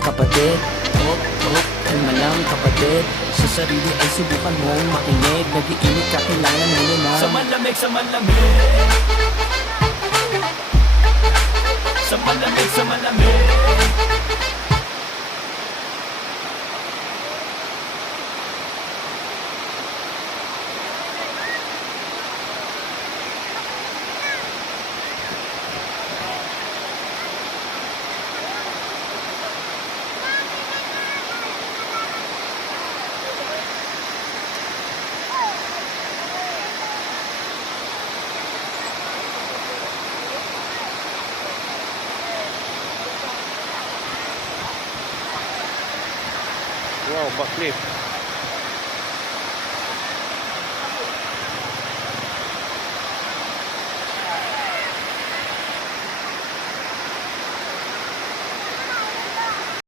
kapatid. Kalma lang kapatid. Sa sarili ay subukan mong makinig. Nag-iinit ka, kailangan mo na. Sa malamig, sa malamig. Sa malamig, sa malamig. Wow, backflip.